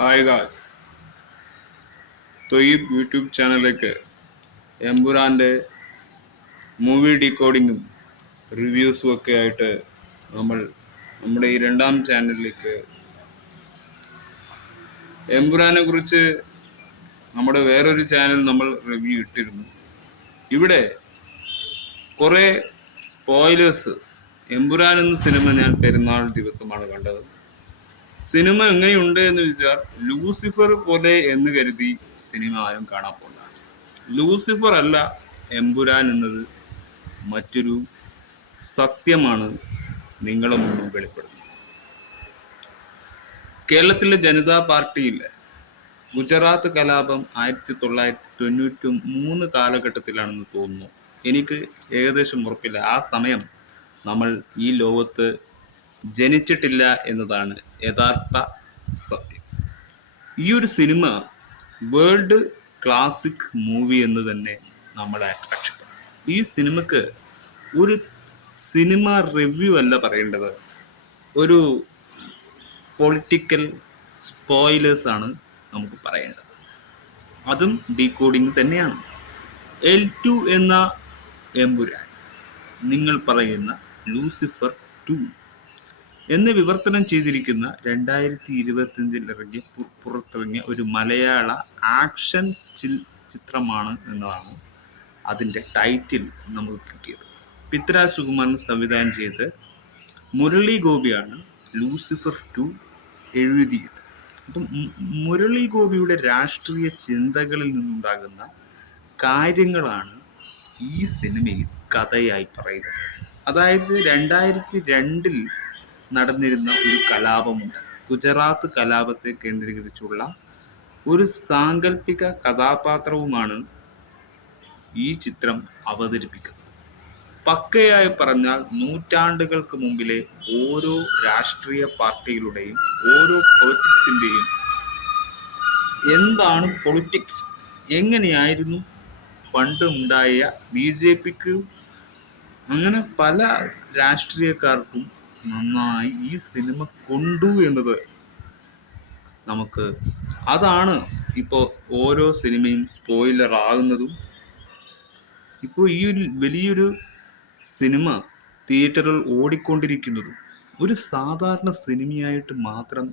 Hi guys. Thoyyib YouTube ചാനലിലേക്ക് എമ്പുരാൻ്റെ movie ഡീകോഡിങ്ങും റിവ്യൂസും ഒക്കെ ആയിട്ട് നമ്മുടെ ഈ രണ്ടാം ചാനലിലേക്ക് എമ്പുരാനെ കുറിച്ച് നമ്മുടെ വേറൊരു ചാനൽ നമ്മൾ റിവ്യൂ ഇട്ടിരുന്നു. ഇവിടെ കുറേ സ്പോയിലേഴ്സ്. എമ്പുരാൻ എന്ന സിനിമ ഞാൻ പെരുന്നാൾ ദിവസമാണ് കണ്ടത്. സിനിമ എങ്ങനെയുണ്ട് എന്ന് വെച്ചാൽ ലൂസിഫർ പോലെ എന്ന് കരുതി സിനിമ ആരും കാണാൻ പോണ്ട. ലൂസിഫർ അല്ല എമ്പുരാൻ എന്നത് മറ്റൊരു സത്യമാണ് നിങ്ങളുടെ മുന്നിൽ വെളിപ്പെടുന്നത്. കേരളത്തിലെ ജനതാ പാർട്ടിയിലെ ഗുജറാത്ത് കലാപം 1993 കാലഘട്ടത്തിലാണെന്ന് തോന്നുന്നു. എനിക്ക് ഏകദേശം ഉറപ്പില്ല. ആ സമയം നമ്മൾ ഈ ലോകത്ത് ജനിച്ചിട്ടില്ല എന്നതാണ് യഥാർത്ഥ സത്യം. ഈ ഒരു സിനിമ വേൾഡ് ക്ലാസിക് മൂവി എന്ന് തന്നെ നമ്മളെ അട്രാക്ഷപ്പെടും. ഈ സിനിമക്ക് ഒരു സിനിമ റിവ്യൂ അല്ല പറയേണ്ടത്, ഒരു പൊളിറ്റിക്കൽ സ്പോയിലേഴ്സ് ആണ് നമുക്ക് പറയേണ്ടത്. അതും ഡീകോഡിങ് തന്നെയാണ്. L2 എന്ന എമ്പുരാൻ, നിങ്ങൾ പറയുന്ന ലൂസിഫർ 2 എന്ന് വിവർത്തനം ചെയ്തിരിക്കുന്ന 2025 പുറത്തിറങ്ങിയ ഒരു മലയാള ആക്ഷൻ ചിത്രമാണ് എന്നതാണ് അതിൻ്റെ ടൈറ്റിൽ നമുക്ക് കിട്ടിയത്. പൃഥ്വിരാജ് സുകുമാരൻ സംവിധാനം ചെയ്ത് മുരളി ഗോപിയാണ് ലൂസിഫർ 2 എഴുതിയത്. അപ്പം മുരളി ഗോപിയുടെ രാഷ്ട്രീയ ചിന്തകളിൽ നിന്നുണ്ടാകുന്ന കാര്യങ്ങളാണ് ഈ സിനിമയിൽ കഥയായി പറയുന്നത്. അതായത് 2002 നടന്നിരുന്ന ഒരു കലാപമുണ്ട്. ഗുജറാത്ത് കലാപത്തെ കേന്ദ്രീകരിച്ചുള്ള ഒരു സാങ്കല്പിക കഥാപാത്രവുമാണ് ഈ ചിത്രം അവതരിപ്പിക്കുന്നത്. പക്കയായി പറഞ്ഞാൽ നൂറ്റാണ്ടുകൾക്ക് മുമ്പിലെ ഓരോ രാഷ്ട്രീയ പാർട്ടികളുടെയും ഓരോ പൊളിറ്റിക്സിൻ്റെയും എന്താണ് പൊളിറ്റിക്സ്, എങ്ങനെയായിരുന്നു പണ്ട് ഉണ്ടായ BJPക്ക്, അങ്ങനെ പല രാഷ്ട്രീയക്കാർക്കും നന്നായി ഈ സിനിമ കൊണ്ടു എന്നത് അതാണ് ഇപ്പോൾ ഓരോ സിനിമയും സ്പോയിലർ ആകുന്നതും. ഇപ്പോൾ ഈ ഒരു വലിയൊരു സിനിമ തിയേറ്ററിൽ ഓടിക്കൊണ്ടിരിക്കുന്നതും ഒരു സാധാരണ സിനിമയായിട്ട് മാത്രം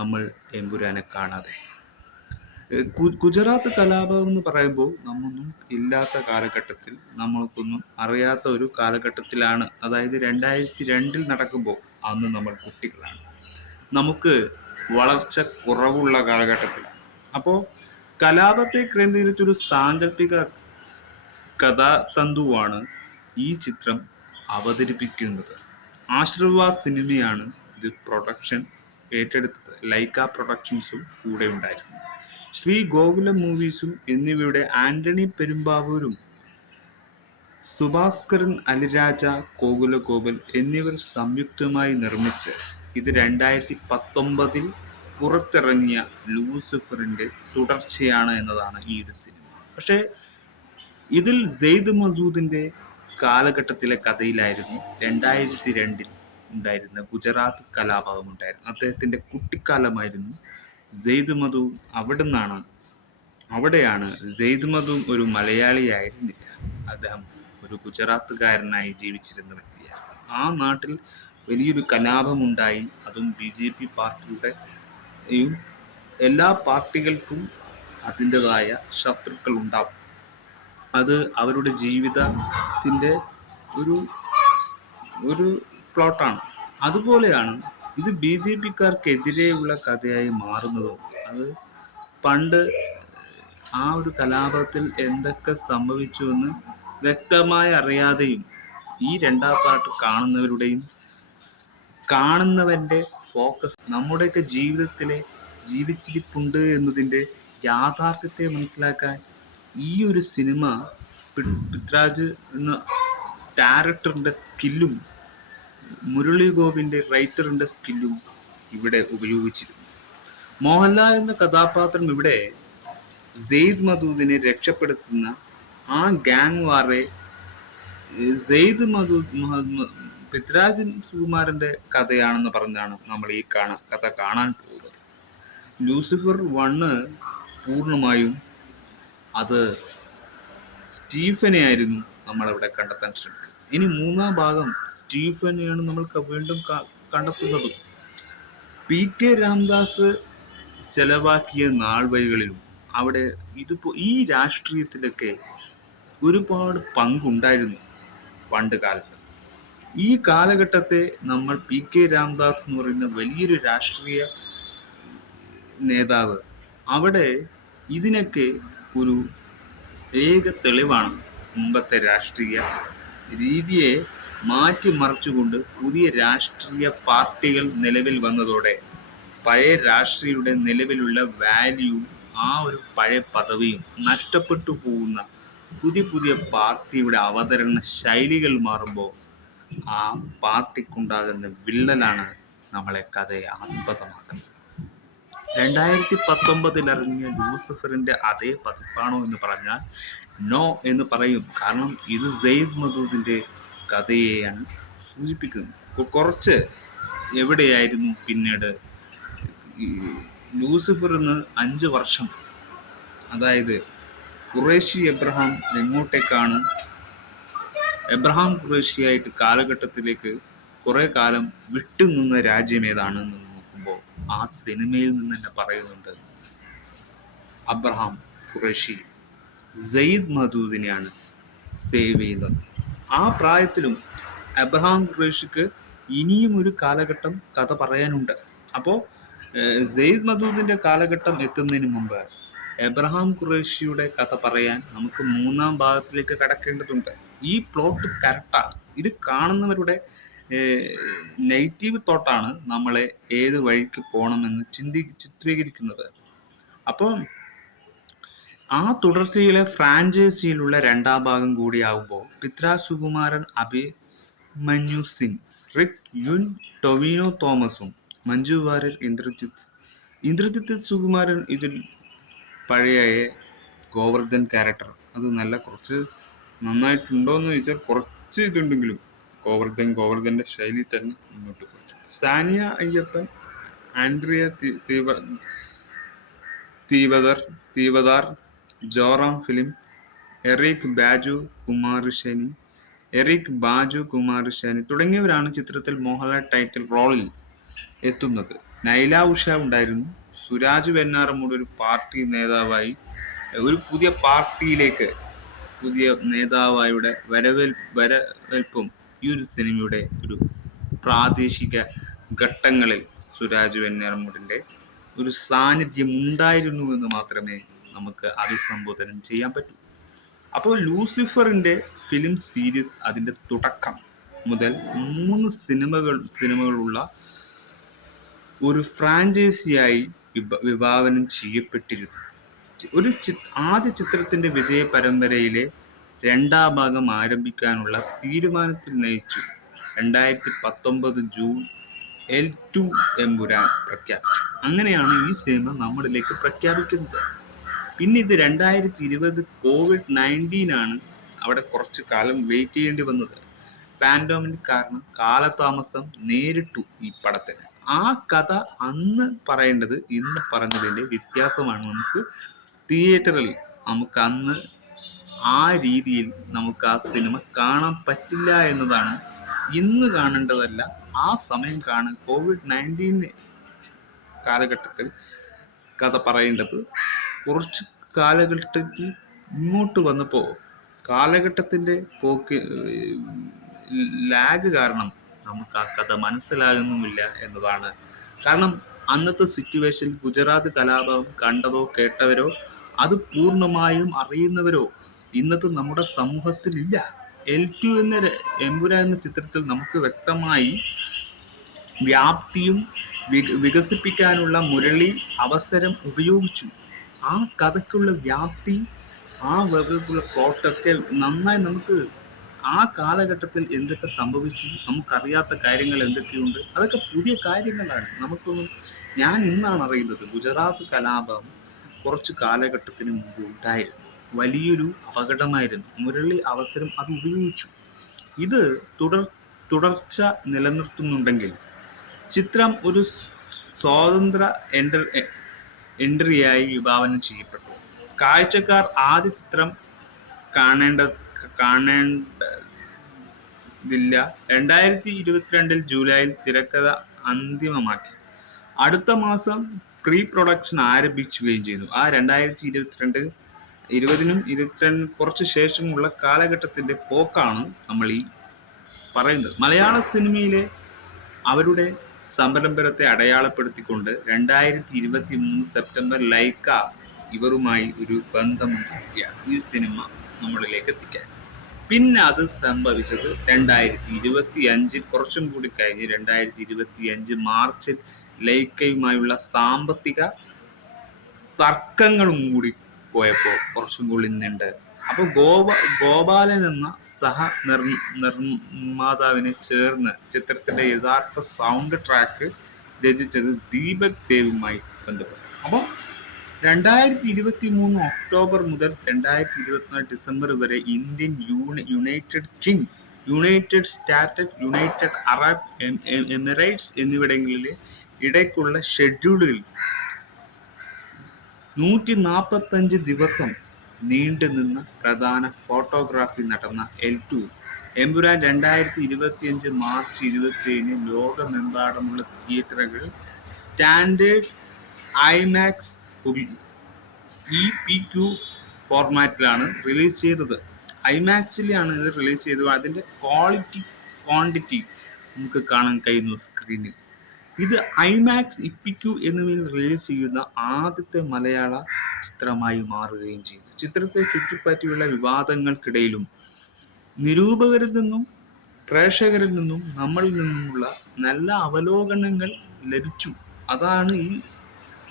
നമ്മൾ എമ്പുരാനെ കാണാതെ, ഗുജറാത്ത് കലാപം എന്ന് പറയുമ്പോൾ നമ്മൊന്നും ഇല്ലാത്ത കാലഘട്ടത്തിൽ, നമ്മൾക്കൊന്നും അറിയാത്ത ഒരു കാലഘട്ടത്തിലാണ്. അതായത് 2002 നടക്കുമ്പോൾ അന്ന് നമ്മൾ കുട്ടികളാണ്, നമുക്ക് വളർച്ച കുറവുള്ള കാലഘട്ടത്തിലാണ്. അപ്പോൾ കലാപത്തെ കേന്ദ്രീകരിച്ചൊരു സാങ്കല്പിക കഥാതന്തുവാണ് ഈ ചിത്രം അവതരിപ്പിക്കുന്നത്. ആശീർവാദ് സിനിമയാണ് ഇത് പ്രൊഡക്ഷൻ ഏറ്റെടുത്തത്. ലൈക്ക പ്രൊഡക്ഷൻസും കൂടെ ഉണ്ടായിരുന്നു. ശ്രീ ഗോകുലം മൂവീസും എന്നിവയുടെ ആന്റണി പെരുമ്പാവൂരും സുഭാസ്കരൻ, അലിരാജ, ഗോകുൽ എന്നിവർ സംയുക്തമായി നിർമ്മിച്ച് ഇത് 2019 പുറത്തിറങ്ങിയ ലൂസിഫറിന്റെ തുടർച്ചയാണ് എന്നതാണ് ഈ ഒരു സിനിമ. പക്ഷേ ഇതിൽ സെയ്ദ് മസൂദിന്റെ കാലഘട്ടത്തിലെ കഥയിലായിരുന്നു 2002 ഉണ്ടായിരുന്ന ഗുജറാത്ത് കലാപം ഉണ്ടായിരുന്നു. അദ്ദേഹത്തിന്റെ കുട്ടിക്കാലമായിരുന്നു സെയ്ദ് മധു. അവിടെയാണ് സെയ്ദ് മധു ഒരു മലയാളിയായിരുന്നില്ല. അദ്ദേഹം ഒരു ഗുജറാത്തുകാരനായി ജീവിച്ചിരുന്ന വ്യക്തിയാണ്. ആ നാട്ടിൽ വലിയൊരു കലാപമുണ്ടായി. അതും BJP പാർട്ടിയുടെയും എല്ലാ പാർട്ടികൾക്കും അതിൻ്റെതായ ശത്രുക്കൾ ഉണ്ടാവും. അത് അവരുടെ ജീവിതത്തിൻ്റെ ഒരു പ്ലോട്ടാണ്. അതുപോലെയാണ് ഇത് BJPക്കാർക്കെതിരെയുള്ള കഥയായി മാറുന്നതും. അത് പണ്ട് ആ ഒരു കലാപത്തിൽ എന്തൊക്കെ സംഭവിച്ചുവെന്ന് വ്യക്തമായി അറിയാതെയും ഈ രണ്ടാം പാർട്ട് കാണുന്നവൻ്റെ ഫോക്കസ് നമ്മുടെയൊക്കെ ജീവിതത്തിലെ ജീവിച്ചിരിപ്പുണ്ട് എന്നതിൻ്റെ യാഥാർത്ഥ്യത്തെ മനസ്സിലാക്കാൻ ഈ ഒരു സിനിമ പൃഥ്വിരാജ് എന്ന ഡയറക്ടറിൻ്റെ സ്കില്ലും മുരളി ഗോപിൻ്റെ റൈറ്ററിൻ്റെ സ്കില്ലും ഇവിടെ ഉപയോഗിച്ചിരുന്നു. മോഹൻലാൽ എന്ന കഥാപാത്രം ഇവിടെ സെയ്ദ് മധൂദിനെ രക്ഷപ്പെടുത്തുന്ന ആ ഗാങ് വാറെ പൃഥ്വിരാജ് സുകുമാരൻ്റെ കഥയാണെന്ന് പറഞ്ഞാണ് നമ്മൾ ഈ കഥ കാണാൻ പോകുന്നത്. ലൂസിഫർ 1 പൂർണ്ണമായും അത് സ്റ്റീഫനെ ആയിരുന്നു നമ്മളവിടെ കണ്ടെത്താൻ ശ്രമിക്കുന്നത്. ഇനി മൂന്നാം ഭാഗം സ്റ്റീഫനെയാണ് നമ്മൾ വീണ്ടും കണ്ടെത്തുന്നത്. പി കെ രാംദാസ് ചെലവാക്കിയ നാൾ വഴികളിലും അവിടെ ഈ രാഷ്ട്രീയത്തിലൊക്കെ ഒരുപാട് പങ്കുണ്ടായിരുന്നു പണ്ട് കാലത്ത്. ഈ കാലഘട്ടത്തെ നമ്മൾ പി കെ രാംദാസ് എന്ന് പറയുന്ന വലിയൊരു രാഷ്ട്രീയ നേതാവ് അവിടെ ഇതിനൊക്കെ ഒരു ഏക തെളിവാണ്. മുമ്പത്തെ രാഷ്ട്രീയ രീതിയെ മാറ്റിമറിച്ചുകൊണ്ട് പുതിയ രാഷ്ട്രീയ പാർട്ടികൾ നിലവിൽ വന്നതോടെ പഴയ രാഷ്ട്രീയയുടെ നിലവിലുള്ള വാല്യൂ, ആ ഒരു പഴയ പദവിയും നഷ്ടപ്പെട്ടു പോകുന്ന പുതിയ പുതിയ പാർട്ടിയുടെ അവതരണ ശൈലികൾ മാറുമ്പോൾ ആ പാർട്ടിക്കുണ്ടാകുന്ന വിള്ളലാണ് നമ്മളെ കഥയെ ആസ്പദമാക്കുന്നത്. 2019 ഇറങ്ങിയ ലൂസിഫറിന്റെ അതേ പതിപ്പാണോ എന്ന് പറഞ്ഞാൽ നോ എന്ന് പറയും. കാരണം ഇത് സെയ്ദ് മദൂദിന്റെ കഥയെയാണ് സൂചിപ്പിക്കുന്നത്. കുറച്ച് എവിടെയായിരുന്നു പിന്നീട് ലൂസിഫറിന് 5 വർഷം, അതായത് ഖുറേഷി എബ്രഹാം എങ്ങോട്ടേക്കാണ്, എബ്രഹാം ഖുറേഷിയായിട്ട് കാലഘട്ടത്തിലേക്ക് കുറെ കാലം വിട്ടുനിന്ന രാജ്യം ഏതാണെന്ന് നോക്കുമ്പോൾ ആ സിനിമയിൽ നിന്ന് തന്നെ പറയുന്നുണ്ട് അബ്രഹാം ഖുറേഷി സെയ്ദ് മദൂദിനെയാണ് സേവ് ചെയ്യുന്നത്. ആ പ്രായത്തിലും അബ്രഹാം ഖുറേഷിക്ക് ഇനിയും ഒരു കാലഘട്ടം കഥ പറയാനുണ്ട്. അപ്പോൾ സെയ്ദ് മദൂദിന്റെ കാലഘട്ടം എത്തുന്നതിന് മുമ്പ് എബ്രഹാം ഖുറേഷിയുടെ കഥ പറയാൻ നമുക്ക് മൂന്നാം ഭാഗത്തിലേക്ക് കടക്കേണ്ടതുണ്ട്. ഈ പ്ലോട്ട് കറക്റ്റാണ്. ഇത് കാണുന്നവരുടെ നെഗറ്റീവ് തോട്ടാണ് നമ്മളെ ഏത് വഴിക്ക് പോകണമെന്ന് ചിത്രീകരിക്കുന്നത്. അപ്പോൾ ആ തുടർച്ചയിലെ ഫ്രാഞ്ചൈസിയിലുള്ള രണ്ടാം ഭാഗം കൂടിയാകുമ്പോൾ പൃഥ്വിരാജ് സുകുമാരൻ, അഭിമന്യു സിംഗ്, റിക് യുൻ, ടൊവിനോ തോമസും മഞ്ജു വാര്യർ, ഇന്ദ്രജിത്ത് സുകുമാരൻ ഇതിൽ പഴയ ഗോവർദ്ധൻ ക്യാരക്ടർ അത് നല്ല കുറച്ച് നന്നായിട്ടുണ്ടോ എന്ന് ചോദിച്ചാൽ കുറച്ച് ഇതുണ്ടെങ്കിലും ഗോവർദ്ധന്റെ ശൈലി തന്നെ മുന്നോട്ട് പോയി. Saniya Iyappan, Andrea Tivadar, Jerome Flynn, Eric ബാജു കുമാരശേനി തുടങ്ങിയവരാണ് ചിത്രത്തിൽ മോഹൻലാൽ ടൈറ്റിൽ റോളിൽ എത്തുന്നത്. നൈല ഉഷ ഉണ്ടായിരുന്നു. സുരാജ് വെഞ്ഞാറമൂട് ഒരു പാർട്ടി നേതാവായി, ഒരു പുതിയ പാർട്ടിയിലേക്ക് പുതിയ നേതാവായുടെ വരവേൽപ്പും ഈ ഒരു സിനിമയുടെ ഒരു പ്രാദേശിക ഘട്ടങ്ങളിൽ സുരാജ് വെഞ്ഞാറമൂടിന്റെ ഒരു സാന്നിധ്യം ഉണ്ടായിരുന്നു എന്ന് മാത്രമേ നമുക്ക് അഭിസംബോധനം ചെയ്യാൻ പറ്റൂ. അപ്പോൾ ലൂസിഫറിന്റെ ഫിലിം സീരീസ് അതിന്റെ തുടക്കം മുതൽ 3 സിനിമകളുള്ള ഒരു ഫ്രാഞ്ചൈസിയായി വിഭാവനം ചെയ്യപ്പെട്ടിരുന്നു. ആദ്യ ചിത്രത്തിന്റെ വിജയ പരമ്പരയിലെ രണ്ടാം ഭാഗം ആരംഭിക്കാനുള്ള തീരുമാനത്തിൽ നയിച്ചു 2019 ജൂൺ L2 എമ്പുരാൻ പ്രഖ്യാപിച്ചു. അങ്ങനെയാണ് ഈ സിനിമ നമ്മളിലേക്ക് പ്രഖ്യാപിക്കുന്നത്. പിന്നെ ഇത് 2020 COVID-19 ആണ് അവിടെ കുറച്ചു കാലം വെയിറ്റ് ചെയ്യേണ്ടി വന്നത്. പാൻഡമിക് കാരണം കാലതാമസം നേരിട്ടു ഈ പടത്തിന്. ആ കഥ അന്ന് പറയേണ്ടത് ഇന്ന് പറഞ്ഞതിന്റെ വ്യത്യാസമാണ്. നമുക്ക് തിയേറ്ററിൽ നമുക്ക് അന്ന് ആ രീതിയിൽ നമുക്ക് ആ സിനിമ കാണാൻ പറ്റില്ല എന്നതാണ്. ഇന്ന് കാണേണ്ടതല്ല, ആ സമയം COVID-19 കാലഘട്ടത്തിൽ കഥ പറയേണ്ടത്. കുറച്ച് കാലഘട്ടത്തിൽ ഇങ്ങോട്ട് വന്നപ്പോൾ കാലഘട്ടത്തിന്റെ ലാഗ് കാരണം നമുക്ക് ആ കഥ മനസ്സിലാകുന്നുമില്ല എന്നതാണ്. കാരണം അന്നത്തെ സിറ്റുവേഷൻ ഗുജറാത്ത് കലാപം കണ്ടതോ കേട്ടവരോ അത് പൂർണ്ണമായും അറിയുന്നവരോ ഇന്നത്തെ നമ്മുടെ സമൂഹത്തിലില്ല. L2 എന്ന എമ്പുരാൻ എന്ന ചിത്രത്തിൽ നമുക്ക് വ്യക്തമായി വ്യാപ്തിയും വികസിപ്പിക്കാനുള്ള മുരളി അവസരം ഉപയോഗിച്ചു. ആ കഥയ്ക്കുള്ള വ്യാപ്തി, ആ വകുപ്പുള്ള പ്ലോട്ടൊക്കെ നന്നായി നമുക്ക് ആ കാലഘട്ടത്തിൽ എന്തൊക്കെ സംഭവിച്ചു, നമുക്കറിയാത്ത കാര്യങ്ങൾ എന്തൊക്കെയുണ്ട്, അതൊക്കെ പുതിയ കാര്യങ്ങളാണ്. ഞാൻ ഇന്നാണ് അറിയുന്നത് ഗുജറാത്ത് കലാപം കുറച്ച് കാലഘട്ടത്തിന് മുമ്പ് ഉണ്ടായിരുന്നു. വലിയൊരു അപകടമായിരുന്നു. മുരളി അവസരം അത് ഉപയോഗിച്ചു. ഇത് തുടർച്ച നിലനിർത്തുന്നുണ്ടെങ്കിൽ ചിത്രം ഒരു സ്വതന്ത്ര എൻട്രിയായി വിഭാവനം ചെയ്യപ്പെട്ടു. കാഴ്ചക്കാർ ആദ്യ ചിത്രം കാണേണ്ടതില്ല. 2022 ജൂലൈയിൽ തിരക്കഥ അന്തിമമാക്കി. അടുത്ത മാസം പ്രീ പ്രൊഡക്ഷൻ ആരംഭിക്കുകയും ചെയ്തു. ആ 2020 20നും 22 കുറച്ച് ശേഷമുള്ള കാലഘട്ടത്തിന്റെ പോക്കാണ് നമ്മൾ ഈ പറയുന്നത്. മലയാള സിനിമയിലെ അവരുടെ സംരംഭത്തെ അടയാളപ്പെടുത്തിക്കൊണ്ട് 2023 സെപ്റ്റംബർ ലൈക്ക ഇവരുമായി ഒരു ബന്ധമുണ്ടാക്കിയാണ് ഈ സിനിമ നമ്മളിലേക്ക് എത്തിക്കാൻ. പിന്നെ അത് സംഭവിച്ചത് 2025 കുറച്ചും കൂടി കഴിഞ്ഞ് 2025 മാർച്ചിൽ ലൈക്കയുമായുള്ള സാമ്പത്തിക തർക്കങ്ങളും കൂടി പോയപ്പോൾ കുറച്ചും കൂടി നിന്നുണ്ട്. അപ്പൊ ഗോപാലൻ എന്ന നിർമ്മാതാവിനെ ചേർന്ന് ചിത്രത്തിന്റെ യഥാർത്ഥ സൗണ്ട് ട്രാക്ക് രചിച്ചത് ദീപക് ദേവുമായി ബന്ധപ്പെട്ടു. അപ്പോൾ 2023 ഒക്ടോബർ മുതൽ 2024 ഡിസംബർ വരെ Indian, United stat, United Arab Emirates എന്നിവിടങ്ങളിലെ ഇടയ്ക്കുള്ള ഷെഡ്യൂളുകളിൽ 145 ദിവസം നീണ്ടുനിന്ന പ്രധാന ഫോട്ടോഗ്രാഫി നടന്ന L2 എമ്പുരാൻ 2025 മാർച്ച് 27 ലോകമെമ്പാടുമുള്ള തിയേറ്ററുകളിൽ സ്റ്റാൻഡേർഡ് IMAX EPQ ഫോർമാറ്റിലാണ് റിലീസ് ചെയ്തത്. IMAXിലാണ് ഇത് റിലീസ് ചെയ്തത്. അതിൻ്റെ ക്വാണ്ടിറ്റി നമുക്ക് കാണാൻ കഴിയുന്നു സ്ക്രീനിൽ. ഇത് IMAX EPQ എന്നിവയിൽ റിലീസ് ചെയ്യുന്ന ആദ്യത്തെ മലയാള ചിത്രമായി മാറുകയും ചെയ്തു. ചിത്രത്തെ ചുറ്റിപ്പറ്റിയുള്ള വിവാദങ്ങൾക്കിടയിലും നിരൂപകരിൽ നിന്നും പ്രേക്ഷകരിൽ നിന്നും നമ്മളിൽ നിന്നുമുള്ള നല്ല അവലോകനങ്ങൾ ലഭിച്ചു. അതാണ് ഈ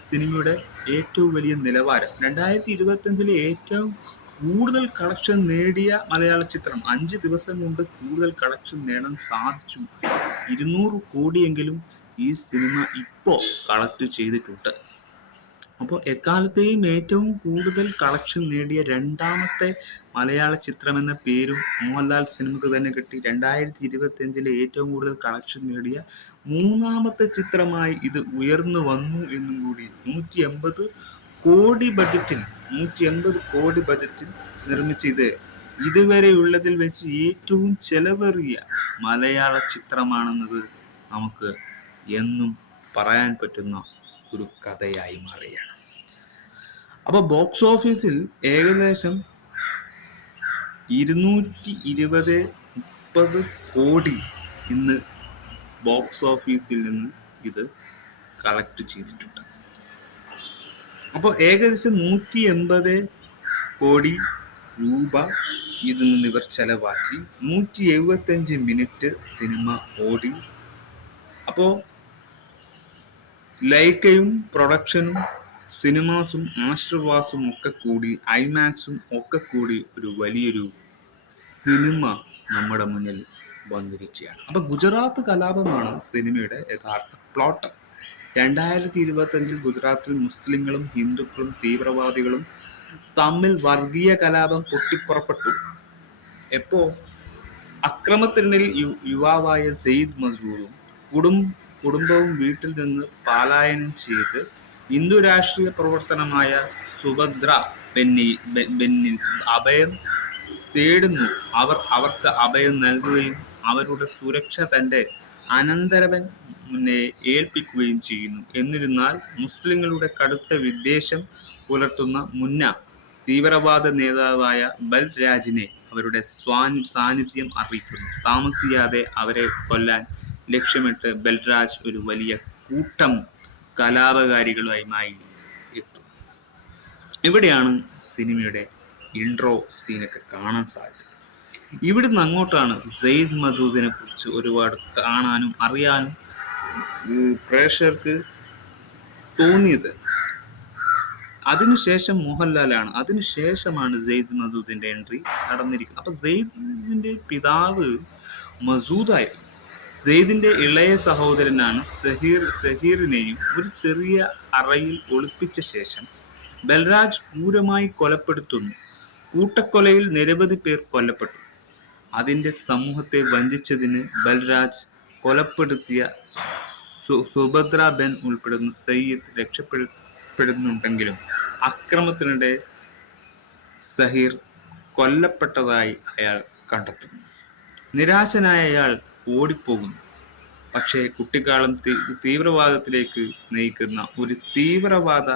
സിനിമയുടെ ഏറ്റവും വലിയ നിലവാരം. 2025 ഏറ്റവും കൂടുതൽ കളക്ഷൻ നേടിയ മലയാള ചിത്രം. 5 ദിവസം കൊണ്ട് കൂടുതൽ കളക്ഷൻ നേടാൻ സാധിച്ചു. 200 കോടിയെങ്കിലും ഈ സിനിമ ഇപ്പോൾ കളക്ട് ചെയ്തിട്ടുണ്ട്. അപ്പോൾ എക്കാലത്തെയും ഏറ്റവും കൂടുതൽ കളക്ഷൻ നേടിയ രണ്ടാമത്തെ മലയാള ചിത്രം എന്ന പേരും മോഹൻലാൽ സിനിമയ്ക്ക് തന്നെ കിട്ടി. 2025 ഏറ്റവും കൂടുതൽ കളക്ഷൻ നേടിയ മൂന്നാമത്തെ ചിത്രമായി ഇത് ഉയർന്നു വന്നു എന്നും കൂടി. 180 കോടി ബജറ്റിൽ നിർമ്മിച്ച ഇത് ഇതുവരെയുള്ളതിൽ വെച്ച് ഏറ്റവും ചെലവേറിയ മലയാള ചിത്രമാണെന്നത് നമുക്ക് എന്നും പറയാൻ പറ്റുന്ന ഒരു കഥയായി മാറുകയാണ്. അപ്പോൾ ബോക്സ് ഓഫീസിൽ ഏകദേശം 220-30 കോടി ഇന്ന് ബോക്സ് ഓഫീസിൽ നിന്ന് ഇത് കളക്ട് ചെയ്തിട്ടുണ്ട്. അപ്പോൾ ഏകദേശം 180 കോടി രൂപ ഇതിൽ നിന്ന് ഇവർ ചെലവാക്കി. 175 മിനിറ്റ് സിനിമ ഓടി. അപ്പോൾ ലൈക്കയും പ്രൊഡക്ഷനും സിനിമാസും ആശ്രവാസും ഒക്കെ കൂടി, IMAXും ഒക്കെ കൂടി ഒരു വലിയൊരു സിനിമ നമ്മുടെ മുന്നിൽ വന്നിരിക്കുകയാണ്. അപ്പൊ ഗുജറാത്ത് കലാപമാണ് സിനിമയുടെ യഥാർത്ഥ പ്ലോട്ട്. 2025 ഗുജറാത്തിൽ മുസ്ലിങ്ങളും ഹിന്ദുക്കളും തീവ്രവാദികളും തമ്മിൽ വർഗീയ കലാപം പൊട്ടിപ്പുറപ്പെട്ടു. എപ്പോ അക്രമത്തിനിടയിൽ യുവാവായ സെയ്ദ് മസൂദും കുടുംബവും വീട്ടിൽ നിന്ന് പലായനം ചെയ്ത് ഹിന്ദു രാഷ്ട്രീയ പ്രവർത്തനമായ സുഭദ്ര ബെന്നിൽ അഭയം തേടുന്നു. അവർക്ക് അഭയം നൽകുകയും അവരുടെ സുരക്ഷ തന്റെ അനന്തരവൻ മുന്നേ ഏൽപ്പിക്കുകയും ചെയ്യുന്നു. എന്നിരുന്നാൽ മുസ്ലിങ്ങളുടെ കടുത്ത വിദ്വേഷം പുലർത്തുന്ന മുന്ന തീവ്രവാദ നേതാവായ ബൽരാജിനെ അവരുടെ സാന്നിധ്യം അറിയിക്കുന്നു. താമസിയാതെ അവരെ കൊല്ലാൻ ലക്ഷ്യമിട്ട് ബൽരാജ് ഒരു വലിയ കൂട്ടം കലാപകാരികളുമായി എത്തും. ഇവിടെയാണ് സിനിമയുടെ ഇൻട്രോ സീനൊക്കെ കാണാൻ സാധിച്ചത്. ഇവിടുന്ന് അങ്ങോട്ടാണ് സെയ്ദ് മസൂദിനെ കുറിച്ച് ഒരുപാട് കാണാനും അറിയാനും പ്രേക്ഷകർക്ക് തോന്നിയത്. അതിനുശേഷം മോഹൻലാലാണ്, അതിനുശേഷമാണ് സെയ്ദ് മസൂദിന്റെ എൻട്രി നടന്നിരിക്കുന്നത്. അപ്പൊ സെയ്ദിന്റെ പിതാവ് മസൂദായിരുന്നു. സെയ്ദിന്റെ ഇളയ സഹോദരനാണ് സഹീറിനെയും ഒരു ചെറിയ അറയിൽ ഒളിപ്പിച്ച ശേഷം ബൽരാജ് ക്രൂരമായി കൊലപ്പെടുത്തുന്നു. കൂട്ടക്കൊലയിൽ നിരവധി പേർ കൊല്ലപ്പെട്ടു. അതിന്റെ സമൂഹത്തെ വഞ്ചിച്ചതിന് ബൽരാജ് കൊലപ്പെടുത്തിയ സുഭദ്ര ബെൻ ഉൾപ്പെടുന്ന സയ്യിദ് രക്ഷപ്പെടുന്നുണ്ടെങ്കിലും അക്രമത്തിനിടെ സഹീർ കൊല്ലപ്പെട്ടതായി അയാൾ കണ്ടെത്തുന്നു. നിരാശനായ അയാൾ ഓടിപ്പോകുന്നു. പക്ഷേ കുട്ടിക്കാലം തീവ്രവാദത്തിലേക്ക് നയിക്കുന്ന ഒരു തീവ്രവാദ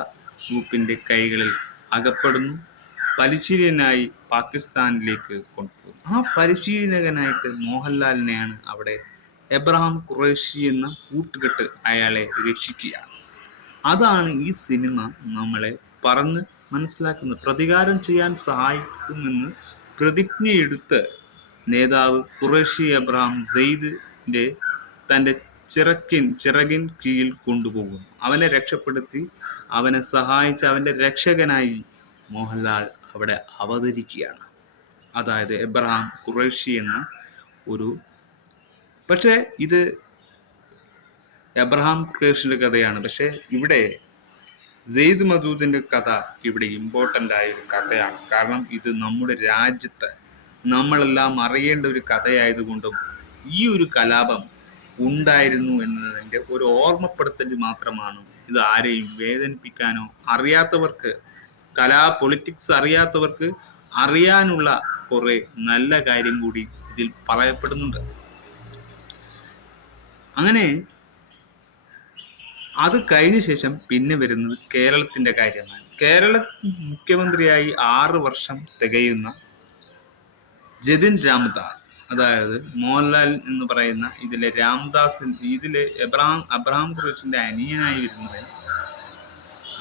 ഗ്രൂപ്പിന്റെ കൈകളിൽ അകപ്പെടുന്നു. പരിശീലനായി പാകിസ്ഥാനിലേക്ക് കൊണ്ടുപോകും. ആ പരിശീലകനായിട്ട് മോഹൻലാലിനെയാണ് അവിടെ എബ്രഹാം ഖുറേഷി എന്ന കൂട്ടുകെട്ട് അയാളെ രക്ഷിക്കുകയാണ്. അതാണ് ഈ സിനിമ നമ്മളെ പറഞ്ഞ് മനസ്സിലാക്കുന്നത്. പ്രതികാരം ചെയ്യാൻ സഹായിക്കുമെന്ന് പ്രതിജ്ഞയെടുത്ത് നേതാവ് ഖുറേഷി എബ്രഹാം സെയ്ദിന്റെ തൻ്റെ ചിറകിൻ കീഴിൽ കൊണ്ടുപോകുന്നു. അവനെ രക്ഷപ്പെടുത്തി അവനെ സഹായിച്ച് അവൻ്റെ രക്ഷകനായി മോഹൻലാൽ അവിടെ അവതരിക്കുകയാണ്. അതായത് എബ്രഹാം ഖുറേഷി എന്ന ഒരു, പക്ഷേ ഇത് എബ്രഹാം ഖുറേഷിയുടെ കഥയാണ്. പക്ഷെ ഇവിടെ സെയ്ദ് മസൂദിന്റെ കഥ ഇവിടെ ഇമ്പോർട്ടൻ്റ് ആയ ഒരു കഥയാണ്. കാരണം ഇത് നമ്മുടെ രാജ്യത്ത് നമ്മളെല്ലാം അറിയേണ്ട ഒരു കഥയായതുകൊണ്ടും ഈ ഒരു കലാപം ഉണ്ടായിരുന്നു എന്നതിൻ്റെ ഒരു ഓർമ്മപ്പെടുത്തൽ മാത്രമാണ്. ഇത് ആരെയും വേദനിപ്പിക്കാനോ, അറിയാത്തവർക്ക് പൊളിറ്റിക്സ് അറിയാത്തവർക്ക് അറിയാനുള്ള കുറെ നല്ല കാര്യം കൂടി ഇതിൽ പറയപ്പെടുന്നുണ്ട്. അങ്ങനെ അത് കഴിഞ്ഞ ശേഷം പിന്നെ വരുന്നത് കേരളത്തിന്റെ കാര്യമാണ്. കേരള മുഖ്യമന്ത്രിയായി 6 വർഷം തികയുന്ന ജതിൻ രാംദാസ്, അതായത് മോഹൻലാൽ എന്ന് പറയുന്ന ഇതിലെ രാംദാസ്, ഇതിലെ അബ്രഹാം ഖുറേഷിന്റെ അനിയനായി വരുന്നവൻ,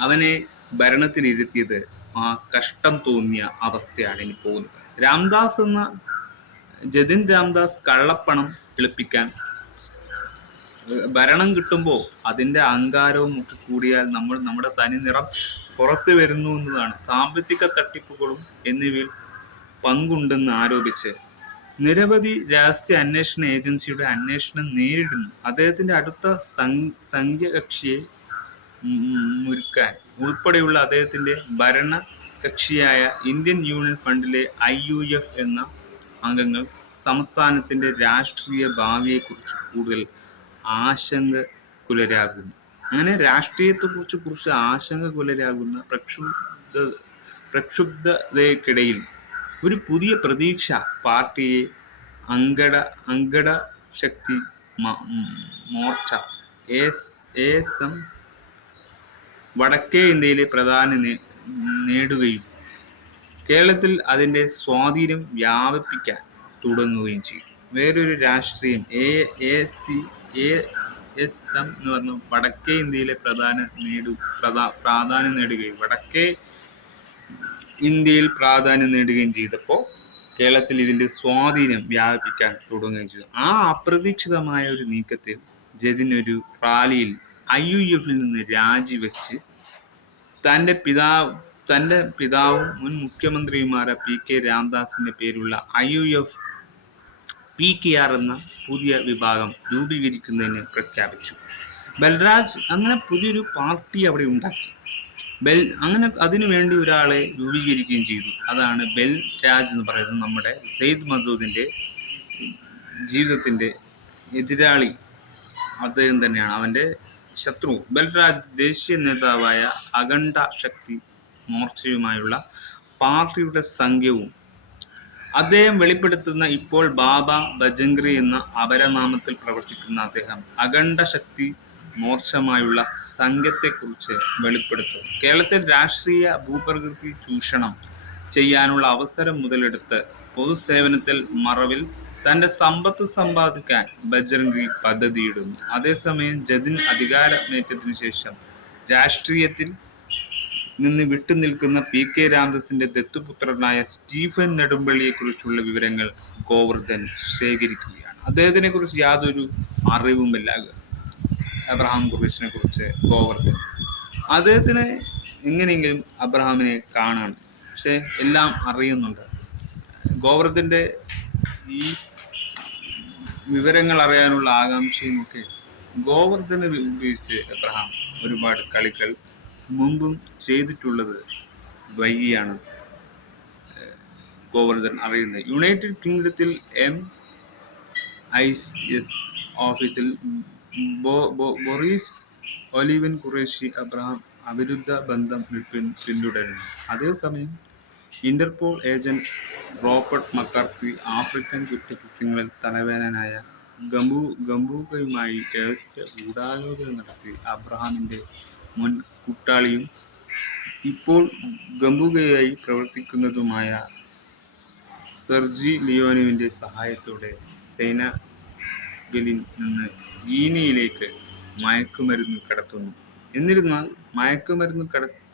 അവനെ ഭരണത്തിലിരുത്തിയത് ആ കഷ്ടം തോന്നിയ അവസ്ഥയാണ് ഇനി പോകുന്നത്. രാംദാസ് എന്ന ജതിൻ രാംദാസ് കള്ളപ്പണം എളുപ്പിക്കാൻ ഭരണം കിട്ടുമ്പോൾ അതിൻ്റെ അഹങ്കാരവും ഒക്കെ കൂടിയാൽ നമ്മുടെ തനി നിറം പുറത്തു വരുന്നു എന്നതാണ്. സാമ്പത്തിക തട്ടിപ്പുകളും എന്നിവയിൽ പങ്കുണ്ടെന്ന് ആരോപിച്ച് നിരവധി രഹസ്യ അന്വേഷണ ഏജൻസിയുടെ അന്വേഷണം നേരിടുന്നു. അദ്ദേഹത്തിന്റെ അടുത്ത സംഖ്യകക്ഷിയെ മുറുക്കാൻ ഉൾപ്പെടെയുള്ള അദ്ദേഹത്തിന്റെ ഭരണ കക്ഷിയായ ഇന്ത്യൻ യൂണിയൻ ഫണ്ടിലെ IUF എന്ന അംഗങ്ങൾ സംസ്ഥാനത്തിന്റെ രാഷ്ട്രീയ ഭാവിയെക്കുറിച്ച് കൂടുതൽ ആശങ്കകുലരാകുന്നു. അങ്ങനെ രാഷ്ട്രീയത്തെക്കുറിച്ച് ആശങ്കകുലരാകുന്ന പ്രക്ഷുബ്ധതയ്ക്കിടയിൽ ഒരു പുതിയ പ്രതീക്ഷ പാർട്ടിയെ അങ്കട ശക്തി മോർച്ച ASM വടക്കേ ഇന്ത്യയിലെ പ്രാധാന്യം നേടുകയും കേരളത്തിൽ അതിൻ്റെ സ്വാധീനം വ്യാപിപ്പിക്കാൻ തുടങ്ങുകയും ചെയ്തു. വേറൊരു രാഷ്ട്രീയം ASM എന്ന് പറഞ്ഞ വടക്കേ ഇന്ത്യയിലെ പ്രാധാന്യം നേടുകയും വടക്കേ ഇന്ത്യയിൽ പ്രാധാന്യം നേടുകയും ചെയ്തപ്പോൾ കേരളത്തിൽ ഇതിന്റെ സ്വാധീനം വ്യാപിപ്പിക്കാൻ തുടങ്ങുകയും ചെയ്തു. ആ അപ്രതീക്ഷിതമായ ഒരു നീക്കത്തിൽ ജതിൻ ഒരു റാലിയിൽ IUF നിന്ന് രാജിവെച്ച് തൻ്റെ പിതാവും മുൻ മുഖ്യമന്ത്രിയുമായ PK രാംദാസിന്റെ പേരുള്ള IUF PKR എന്ന പുതിയ വിഭാഗം രൂപീകരിക്കുന്നതിന് പ്രഖ്യാപിച്ചു. ബൽരാജ് അങ്ങനെ പുതിയൊരു പാർട്ടി അവിടെ ഉണ്ടാക്കി. അങ്ങനെ അതിനു വേണ്ടി ഒരാളെ രൂപീകരിക്കുകയും ചെയ്തു. അതാണ് ബൽരാജ് എന്ന് പറയുന്നത്. നമ്മുടെ സെയ്ദ് മസൂദിന്റെ ജീവിതത്തിന്റെ എതിരാളി അദ്ദേഹം തന്നെയാണ്, അവന്റെ ശത്രു. ബൽരാജ് ദേശീയ നേതാവായ അഖണ്ഡ ശക്തി മോർച്ചയുമായുള്ള പാർട്ടിയുടെ സഖ്യവും അദ്ദേഹം വെളിപ്പെടുത്തുന്ന ഇപ്പോൾ ബാബ ബജംഗ്രി എന്ന അപരനാമത്തിൽ പ്രവർത്തിക്കുന്ന അദ്ദേഹം അഖണ്ഡ ശക്തി മോർച്ചയുമായുള്ള സഖ്യത്തെക്കുറിച്ച് വെളിപ്പെടുത്തും. കേരളത്തിൽ രാഷ്ട്രീയ ഭൂപ്രകൃതി ചൂഷണം ചെയ്യാനുള്ള അവസരം മുതലെടുത്ത് പൊതുസേവനത്തിൽ മറവിൽ തന്റെ സമ്പത്ത് സമ്പാദിക്കാൻ ബജറംഗി പദ്ധതിയിടുന്നു. അതേസമയം ജതിൻ അധികാരമേറ്റതിനു ശേഷം രാഷ്ട്രീയത്തിൽ നിന്ന് വിട്ടുനിൽക്കുന്ന PK രാംദാസിന്റെ ദത്തുപുത്രനായ സ്റ്റീഫൻ നെടുമ്പള്ളിയെക്കുറിച്ചുള്ള വിവരങ്ങൾ ഗോവർദ്ധൻ ശേഖരിക്കുകയാണ്. അദ്ദേഹത്തിനെ കുറിച്ച് യാതൊരു അറിവുമില്ല എബ്രഹാം ഖുറേഷിനെ കുറിച്ച് ഗോവർദ്ധൻ. അദ്ദേഹത്തിന് എങ്ങനെയെങ്കിലും അബ്രഹാമിനെ കാണണം, പക്ഷെ എല്ലാം അറിയുന്നുണ്ട്. ഗോവർദ്ധന്റെ ഈ വിവരങ്ങൾ അറിയാനുള്ള ആകാംക്ഷയും ഒക്കെ ഗോവർദ്ധനെ ഉപയോഗിച്ച് എബ്രഹാം ഒരുപാട് കളികൾ മുമ്പും ചെയ്തിട്ടുള്ളത് വൈകിയാണ് ഗോവർദ്ധൻ അറിയുന്നത്. യുണൈറ്റഡ് കിങ്ഡത്തിൽ MI6 ഓഫീസിൽ ബോറിസ് ഒലിവൻ ഖുറേഷി അബ്രഹാം അവിരുദ്ധ ബന്ധം പിന്തുടരുന്നു. അതേസമയം Interpol agent Robert McCarthy African കുറ്റകൃത്യങ്ങളിൽ തലവേദനായ ഗംബൂക്കയുമായി രഹസ്യ ഗൂഢാലോചന നടത്തി. അബ്രഹാമിന്റെ മുൻ കൂട്ടാളിയും ഇപ്പോൾ ഗംബൂക്കയായി പ്രവർത്തിക്കുന്നതുമായ സെർജി ലിയോനുവിന്റെ സഹായത്തോടെ സെനഗലിൽ നിന്ന് ഗിനിയയിലേക്ക് മയക്കുമരുന്ന് കടത്തുന്നു. എന്നിരുന്നാൽ മയക്കുമരുന്ന്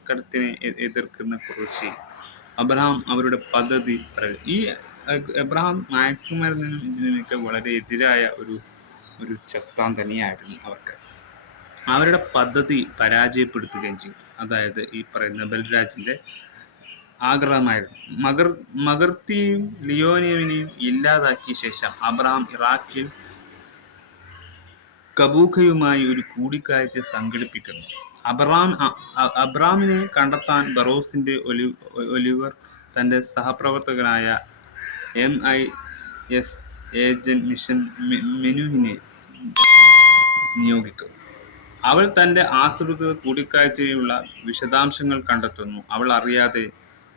കടത്തിനെ എതിർക്കുന്ന കുറേശ്ശി അബ്രഹാം അവരുടെ പദ്ധതി പറയും. ഈ അബ്രഹാം മയക്കുമരുന്നിനും ഇതിനൊക്കെ വളരെ എതിരായ ഒരു ചെത്താൻ തന്നെയായിരുന്നു അവർക്ക്. അവരുടെ പദ്ധതി പരാജയപ്പെടുത്തുകയും ചെയ്തു. അതായത് ഈ പറയുന്ന ബൽരാജിന്റെ ആഗ്രഹമായിരുന്നു. മകർത്തിയെയും ലിയോനുവിനെയും ഇല്ലാതാക്കിയ ശേഷം അബ്രഹാം ഇറാഖിൽ ഗംബൂക്കയുമായി ഒരു കൂടിക്കാഴ്ച സംഘടിപ്പിക്കുന്നു. അബ്രഹാമിനെ കണ്ടെത്താൻ ബറോസിന്റെ ഒലിവർ തന്റെ സഹപ്രവർത്തകനായ MI6 ഏജന്റ് മിഷൻ മെനുഹിനെ നിയോഗിക്കുന്നു. അവൾ തന്റെ ആസൂത്രിത കൂടിക്കാഴ്ചയിലുള്ള വിശദാംശങ്ങൾ കണ്ടെത്തുന്നു. അവൾ അറിയാതെ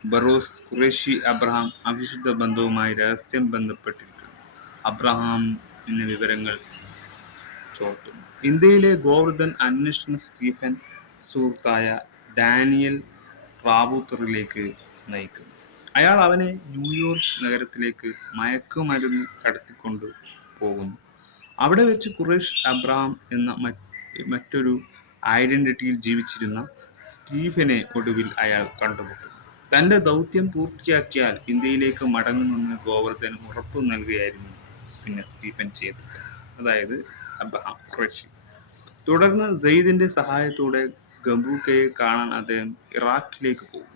ബറോസ് ഖുറേഷി അബ്രഹാം അവിശുദ്ധ ബന്ധവുമായി രഹസ്യം ബന്ധപ്പെട്ടിരിക്കുന്നു. അബ്രഹാമിന് വിവരങ്ങൾ ചോർത്തുന്നു. ഇന്ത്യയിലെ ഗോവർദ്ധൻ അന്വേഷണ സ്റ്റീഫൻ സുഹൃത്തായ ഡാനിയൽ റാവുത്തറിലേക്ക് നയിക്കുന്നു. അയാൾ അവനെ ന്യൂയോർക്ക് നഗരത്തിലേക്ക് മയക്കുമരുന്ന് കടത്തിക്കൊണ്ടു പോകുന്നു. അവിടെ വെച്ച് ഖുറേഷ് അബ്രഹാം എന്ന മറ്റൊരു ഐഡന്റിറ്റിയിൽ ജീവിച്ചിരുന്ന സ്റ്റീഫനെ ഒടുവിൽ അയാൾ കണ്ടുമുട്ടുന്നു. തന്റെ ദൗത്യം പൂർത്തിയാക്കിയാൽ ഇന്ത്യയിലേക്ക് മടങ്ങുമെന്ന് ഗോവർദ്ധൻ ഉറപ്പു നൽകുകയായിരുന്നു പിന്നെ സ്റ്റീഫൻ ചെയ്തത്, അതായത് അബ്രഹാം ഖുറേഷി. തുടർന്ന് സെയ്ദിന്റെ സഹായത്തോടെ ഗംബൂക്കയെ കാണാൻ അദ്ദേഹം ഇറാഖിലേക്ക് പോകും.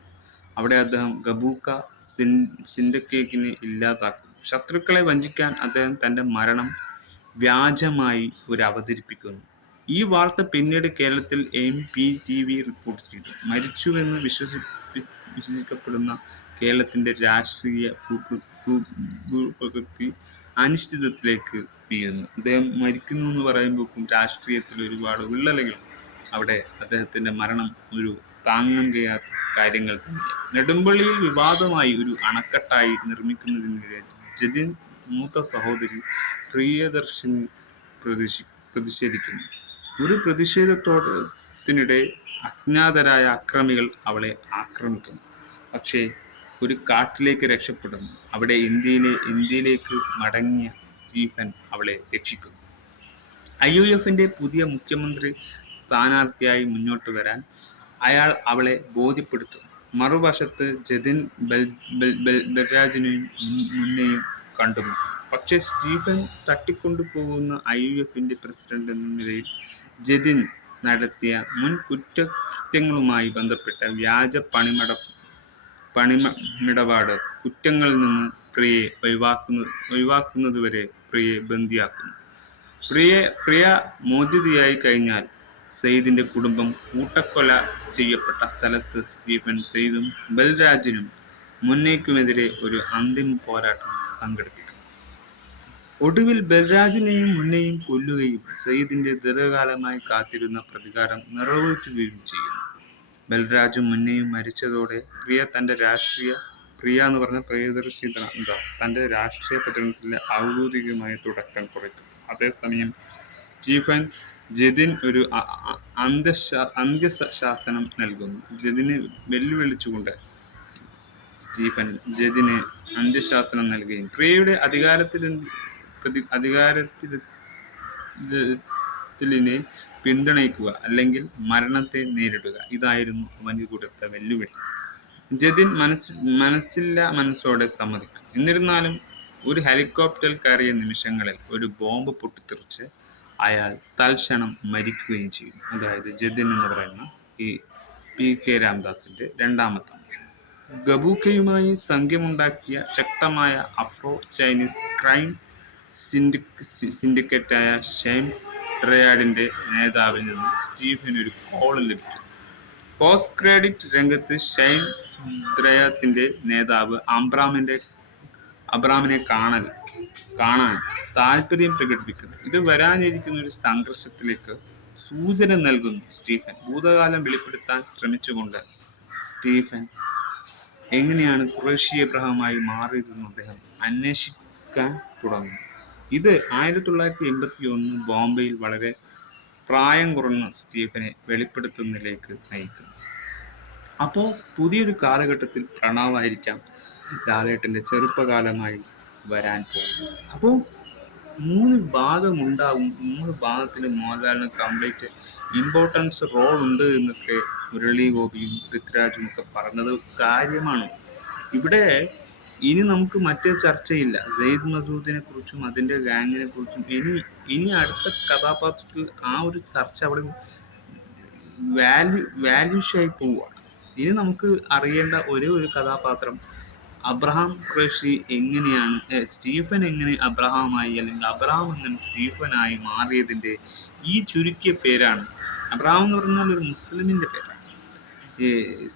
അവിടെ അദ്ദേഹം ഗംബൂക്ക സിൻഡിക്കേറ്റിനെ ഇല്ലാതാക്കുന്നു. ശത്രുക്കളെ വഞ്ചിക്കാൻ അദ്ദേഹം തന്റെ മരണം വ്യാജമായി അവതരിപ്പിക്കുന്നു. ഈ വാർത്ത പിന്നീട് കേരളത്തിൽ MPTV റിപ്പോർട്ട് ചെയ്തു. മരിച്ചുവെന്ന് വിശ്വസിക്കപ്പെടുന്ന കേരളത്തിന്റെ രാഷ്ട്രീയ ഭൂപ്രകൃതി അനിശ്ചിതത്വത്തിലേക്ക് നീങ്ങുന്നു. അദ്ദേഹം മരിക്കുന്നു എന്ന് പറയുമ്പോഴേക്കും രാഷ്ട്രീയത്തിൽ ഒരുപാട് വിള്ളലുകൾ. അവിടെ അദ്ദേഹത്തിന്റെ മരണം ഒരു താങ്ങാൻ കഴിയാത്ത കാര്യങ്ങൾ തന്നെയാണ്. നെടുമ്പള്ളിയിൽ വിവാദമായി ഒരു അണക്കെട്ടായി നിർമ്മിക്കുന്നതിനെതിരെ ജതിൻ മൂത്ത സഹോദരി പ്രിയദർശിനി പ്രതിഷേധിക്കുന്നു. ഒരു പ്രതിഷേധത്തിനിടെ അജ്ഞാതരായ അക്രമികൾ അവളെ ആക്രമിക്കുന്നു. പക്ഷേ ഒരു കാട്ടിലേക്ക് രക്ഷപ്പെടുന്നു. അവിടെ ഇന്ത്യയിലേക്ക് മടങ്ങിയ സ്റ്റീഫൻ അവളെ രക്ഷിക്കുന്നു. IUFന്റെ പുതിയ മുഖ്യമന്ത്രി സ്ഥാനാർത്ഥിയായി മുന്നോട്ട് വരാൻ അയാൾ അവളെ ബോധ്യപ്പെടുത്തുന്നു. മറുവശത്ത് ജതിൻ ബൽരാജിനെയും മുന്നെയും കണ്ടുമുട്ടും. പക്ഷേ സ്റ്റീഫൻ തട്ടിക്കൊണ്ടുപോകുന്ന IUFന്റെ പ്രസിഡന്റ് എന്ന നിലയിൽ ജതിൻ നടത്തിയ മുൻ കുറ്റകൃത്യങ്ങളുമായി ബന്ധപ്പെട്ട വ്യാജ പണമിടപാട് കുറ്റങ്ങളിൽ നിന്ന് പ്രിയയെ ഒഴിവാക്കുന്നതുവരെ പ്രിയയെ ബന്ദിയാക്കുന്നു. പ്രിയ മോചിതയായി കഴിഞ്ഞാൽ സെയ്ദിന്റെ കുടുംബം കൂട്ടക്കൊല ചെയ്യപ്പെട്ട സ്ഥലത്ത് സ്റ്റീഫൻ സെയ്ദും ബൽരാജിനും മുന്നേക്കുമെതിരെ ഒരു അന്തിമ പോരാട്ടം സംഘടിപ്പിക്കും. ഒടുവിൽ ബൽരാജിനെയും മുന്നെയും കൊല്ലുകയും സെയ്ദിന്റെ ദീർഘകാലമായി കാത്തിരുന്ന പ്രതികാരം നിറവേറ്റുകയും ചെയ്യുന്നു. ബൽരാജും മുന്നെയും മരിച്ചതോടെ തന്റെ രാഷ്ട്രീയ പ്രചരണത്തിലെ ഔദ്യോഗികമായ തുടക്കം കുറിക്കും. അതേസമയം സ്റ്റീഫൻ ജതിൻ ഒരു അന്ത്യശാസനം നൽകുന്നു. ജതിനെ വെല്ലുവിളിച്ചുകൊണ്ട് സ്റ്റീഫൻ ജതിന് അന്ത്യശാസനം നൽകുകയും പ്രിയയുടെ അധികാരത്തിനെ പിന്തുണയ്ക്കുക അല്ലെങ്കിൽ മരണത്തെ നേരിടുക, ഇതായിരുന്നു അവന് കൊടുത്ത വെല്ലുവിളി. ജതിൻ മനസ്സോടെ സമ്മതിക്കും. എന്നിരുന്നാലും ഒരു ഹെലികോപ്റ്ററിൽ കയറിയ നിമിഷങ്ങളിൽ ഒരു ബോംബ് പൊട്ടിത്തെറിച്ച് അയാൾ തൽക്ഷണം മരിക്കുകയും ചെയ്യും. അതായത് ജതിൻ എന്ന് പറയുന്ന ഈ PK രാംദാസിന്റെ രണ്ടാമത്തെ. ഗംബൂക്കയുമായി സഖ്യമുണ്ടാക്കിയ ശക്തമായ അഫ്രോ ചൈനീസ് ക്രൈം സിൻഡിക്കേറ്റായ ഷെയ്ൻ ഡ്രയാഡിന്റെ നേതാവിൽ നിന്ന് സ്റ്റീഫന് ഒരു കോൾ ലഭിക്കും. പോസ്റ്റ് ക്രെഡിറ്റ് രംഗത്ത് ഷെയ്ൻ ഡ്രയാത്തിന്റെ നേതാവ് അബ്രാമിനെ കാണാൻ താല്പര്യം പ്രകടിപ്പിക്കുന്നു. ഇത് വരാനിരിക്കുന്ന ഒരു സംഘർഷത്തിലേക്ക് സൂചന നൽകുന്നു സ്റ്റീഫൻ. ഭൂതകാലം വെളിപ്പെടുത്താൻ ശ്രമിച്ചുകൊണ്ട് സ്റ്റീഫൻ എങ്ങനെയാണ് ഖുറേഷി എബ്രഹാമായി മാറിയതെന്ന് അദ്ദേഹം അന്വേഷിക്കാൻ തുടങ്ങുന്നു. ഇത് 1981 ബോംബെയിൽ വളരെ പ്രായം കുറഞ്ഞ സ്റ്റീഫനെ വെളിപ്പെടുത്തുന്നതിലേക്ക് നയിക്കുന്നു. അപ്പോൾ പുതിയൊരു കാലഘട്ടത്തിൽ പ്രണവായിരിക്കാം ലാലേട്ടൻ്റെ ചെറുപ്പകാലമായി വരാൻ പോകുന്നത്. അപ്പോൾ 3 ഭാഗമുണ്ടാകും. 3 ഭാഗത്തിൽ മോഹൻലാലിന് കംപ്ലീറ്റ് ഇമ്പോർട്ടൻസ് റോൾ ഉണ്ട് എന്നൊക്കെ മുരളി ഗോപിയും പൃഥ്വിരാജും ഒക്കെ പറഞ്ഞത് കാര്യമാണ്. ഇവിടെ ഇനി നമുക്ക് മറ്റേ ചർച്ചയില്ല. സെയ്ദ് മസൂദിനെ കുറിച്ചും അതിൻ്റെ ഗാങ്ങിനെ കുറിച്ചും ഇനി അടുത്ത കഥാപാത്രത്തിൽ ആ ഒരു ചർച്ച അവിടെ വാല്യൂഷായി പോവുകയാണ്. ഇനി നമുക്ക് അറിയേണ്ട ഒരേ ഒരു കഥാപാത്രം അബ്രഹാം ഖുറേഷി എങ്ങനെയാണ്, സ്റ്റീഫൻ എങ്ങനെ അബ്രഹാമായി, അല്ലെങ്കിൽ അബ്രഹാം എങ്ങനെ സ്റ്റീഫനായി മാറിയതിൻ്റെ ഈ ചുരുക്കിയ പേരാണ്. അബ്രഹാം എന്ന് പറഞ്ഞാൽ ഒരു മുസ്ലിമിൻ്റെ പേരാണ്,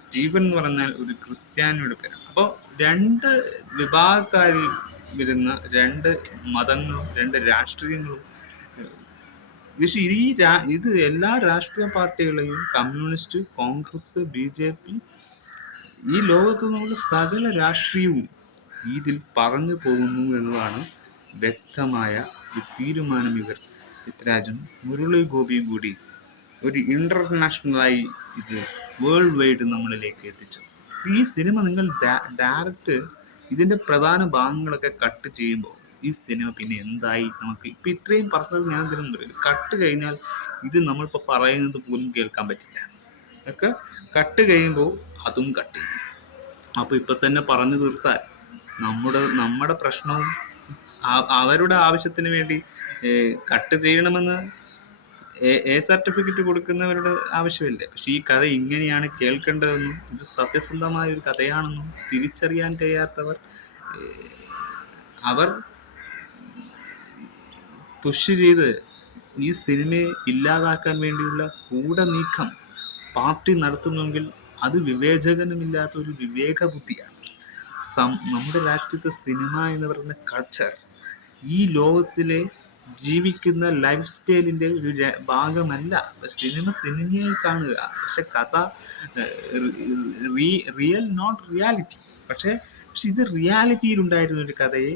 സ്റ്റീഫൻ എന്ന് പറഞ്ഞാൽ ഒരു ക്രിസ്ത്യാനിയുടെ പേരാണ്. അപ്പോൾ 2 വിഭാഗക്കാരിൽ വരുന്ന 2 മതങ്ങളും 2 രാഷ്ട്രീയങ്ങളും. പക്ഷേ ഇത് എല്ലാ രാഷ്ട്രീയ പാർട്ടികളെയും, കമ്മ്യൂണിസ്റ്റ്, കോൺഗ്രസ്, BJP, ഈ ലോകത്ത് നിന്നുള്ള സകല രാഷ്ട്രീയവും ഇതിൽ പറഞ്ഞു പോകുന്നു എന്നതാണ് വ്യക്തമായ ഒരു തീരുമാനം ഇവർ പൃഥ്വിരാജും മുരളി ഗോപിയും കൂടി ഒരു ഇന്റർനാഷണലായി ഇത് വേൾഡ് വൈഡ് നമ്മളിലേക്ക് എത്തിച്ചു. ഈ സിനിമ നിങ്ങൾ ഡയറക്റ്റ് ഇതിൻ്റെ പ്രധാന ഭാഗങ്ങളൊക്കെ കട്ട് ചെയ്യുമ്പോൾ ഈ സിനിമ പിന്നെ എന്തായി? നമുക്ക് ഇപ്പം ഇത്രയും പറഞ്ഞത് ഞാൻ ഇതിനും പറയും, കട്ട് കഴിഞ്ഞാൽ ഇത് നമ്മളിപ്പോൾ പറയുന്നത് പോലും കേൾക്കാൻ പറ്റില്ല. ഒക്കെ കട്ട് കഴിയുമ്പോൾ അതും കട്ട് ചെയ്യും. അപ്പോൾ ഇപ്പം തന്നെ പറഞ്ഞു തീർത്താൽ നമ്മുടെ പ്രശ്നവും അവരുടെ ആവശ്യത്തിന് വേണ്ടി കട്ട് ചെയ്യണമെന്ന് സർട്ടിഫിക്കറ്റ് കൊടുക്കുന്നവരുടെ ആവശ്യമില്ല. പക്ഷെ ഈ കഥ ഇങ്ങനെയാണ് കേൾക്കേണ്ടതെന്നും ഇത് സത്യസന്ധമായ ഒരു കഥയാണെന്നും തിരിച്ചറിയാൻ കഴിയാത്തവർ അവർ പുഷ് ചെയ്ത് ഈ സിനിമയെ ഇല്ലാതാക്കാൻ വേണ്ടിയുള്ള നീക്കം പാർട്ടി നടത്തുന്നെങ്കിൽ അത് വിവേചനമില്ലാത്ത ഒരു വിവേക ബുദ്ധിയാണ്. നമ്മുടെ രാഷ്ട്രീയത്തെ സിനിമ എന്ന് പറയുന്ന കൾച്ചർ ഈ ലോകത്തിലെ ജീവിക്കുന്ന ലൈഫ് സ്റ്റൈലിൻ്റെ ഒരു ഭാഗമല്ല. സിനിമയായി കാണുക, പക്ഷെ കഥ റിയൽ നോട്ട് റിയാലിറ്റി. പക്ഷെ ഇത് റിയാലിറ്റിയിലുണ്ടായിരുന്ന ഒരു കഥയെ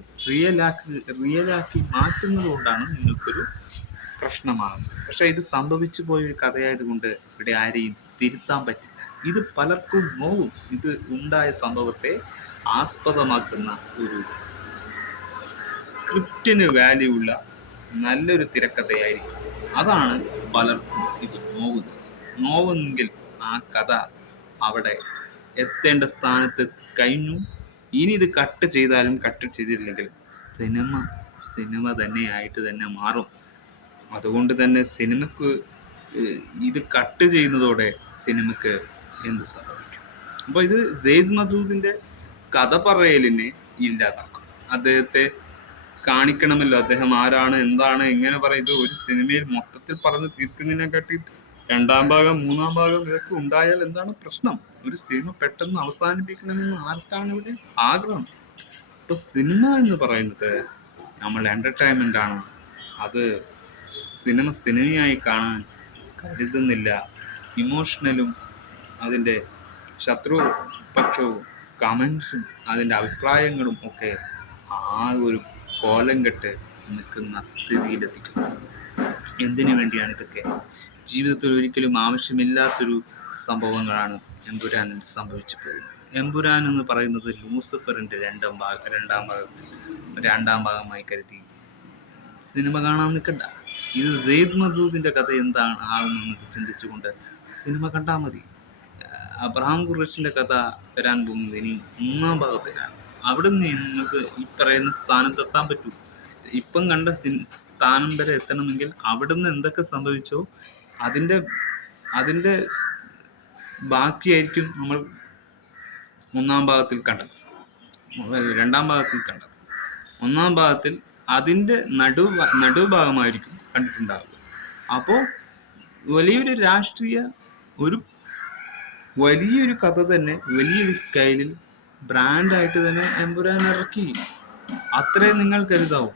റിയലാക്കി മാറ്റുന്നത് കൊണ്ടാണ് നിങ്ങൾക്കൊരു പ്രശ്നമാകുന്നത്. പക്ഷെ ഇത് സംഭവിച്ചു പോയൊരു കഥയായതുകൊണ്ട് ഇവിടെ ആരെയും തിരുത്താൻ പറ്റില്ല. ഇത് പലർക്കും നോവും. ഇത് ഉണ്ടായ സംഭവത്തെ ആസ്പദമാക്കുന്ന ഒരു സ്ക്രിപ്റ്റിന് വാല്യൂ ഉള്ള നല്ലൊരു തിരക്കഥയായിരിക്കും. അതാണ് പലർക്കും ഇത് നോവുന്നെങ്കിൽ ആ കഥ അവിടെ എത്തേണ്ട സ്ഥാനത്ത് കഴിഞ്ഞു. ഇനി ഇത് കട്ട് ചെയ്താലും കട്ട് ചെയ്തില്ലെങ്കിൽ സിനിമ തന്നെയായിട്ട് തന്നെ മാറും. അതുകൊണ്ട് തന്നെ സിനിമക്ക് ഇത് കട്ട് ചെയ്യുന്നതോടെ സിനിമക്ക് എന്ത് സംഭവിക്കും? അപ്പോൾ ഇത് സെയ്ദ് മസൂദിൻ്റെ കഥ പറയലിനെ ഇല്ലാതാക്കും. അദ്ദേഹത്തെ കാണിക്കണമല്ലോ, അദ്ദേഹം ആരാണ്, എന്താണ്, എങ്ങനെ പറയും. ഇത് ഒരു സിനിമയിൽ മൊത്തത്തിൽ പറഞ്ഞ് തീർക്കുന്നതിനെക്കാട്ടി 2ാം ഭാഗം 3ാം ഭാഗം ഇതൊക്കെ ഉണ്ടായാൽ എന്താണ് പ്രശ്നം? ഒരു സിനിമ പെട്ടെന്ന് അവസാനിപ്പിക്കണമെന്ന് ആർക്കാണ് ഇവിടെ ആഗ്രഹം? ഇപ്പൊ സിനിമ എന്ന് പറയുന്നത് നമ്മൾ എന്റർടൈൻമെന്റ് ആണ്. അത് സിനിമയായി കാണാൻ കരുതുന്നില്ല. ഇമോഷണലും അതിൻ്റെ ശത്രുപക്ഷവും കമൻസും അതിൻ്റെ അഭിപ്രായങ്ങളും ഒക്കെ ആ ഒരു കോലം കെട്ട് നിൽക്കുന്ന സ്ഥിതിയിലെത്തിക്കുന്നു. എന്തിനു വേണ്ടിയാണ് ഇതൊക്കെ? ജീവിതത്തിൽ ഒരിക്കലും ആവശ്യമില്ലാത്തൊരു സംഭവങ്ങളാണ് എമ്പുരാനിൽ സംഭവിച്ചു പോകുന്നത്. എമ്പുരാൻ എന്ന് പറയുന്നത് ലൂസിഫറിൻ്റെ 2ാം ഭാഗമായി കരുതി സിനിമ കാണാൻ നിൽക്കണ്ട. ഇത് സെയ്ദ് മസൂദിൻ്റെ കഥ എന്താണ് ആകുമെന്നത് ചിന്തിച്ചുകൊണ്ട് സിനിമ കണ്ടാൽ മതി. അബ്രഹാം ഖുറേഷിൻ്റെ കഥ വരാൻ പോകുന്നത് ഇനി 3ാം ഭാഗത്തിലാണ്. അവിടെ നിന്ന് നിങ്ങൾക്ക് ഈ പറയുന്ന സ്ഥാനത്തെത്താൻ പറ്റൂ. ഇപ്പം കണ്ട സ്ഥാനം വരെ എത്തണമെങ്കിൽ അവിടെ നിന്ന് എന്തൊക്കെ സംഭവിച്ചോ അതിൻ്റെ ബാക്കിയായിരിക്കും നമ്മൾ 1ാം ഭാഗത്തിൽ കണ്ടത്, 2ാം ഭാഗത്തിൽ കണ്ടത്. 1ാം ഭാഗത്തിൽ അതിൻ്റെ നടുഭാഗമായിരിക്കും കണ്ടിട്ടുണ്ടാവുക. അപ്പോൾ വലിയൊരു വലിയൊരു കഥ തന്നെ വലിയൊരു സ്കെയിലിൽ ബ്രാൻഡായിട്ട് തന്നെ എമ്പുരാൻ ഇറക്കി. അത്രയും നിങ്ങൾ കരുതാവും.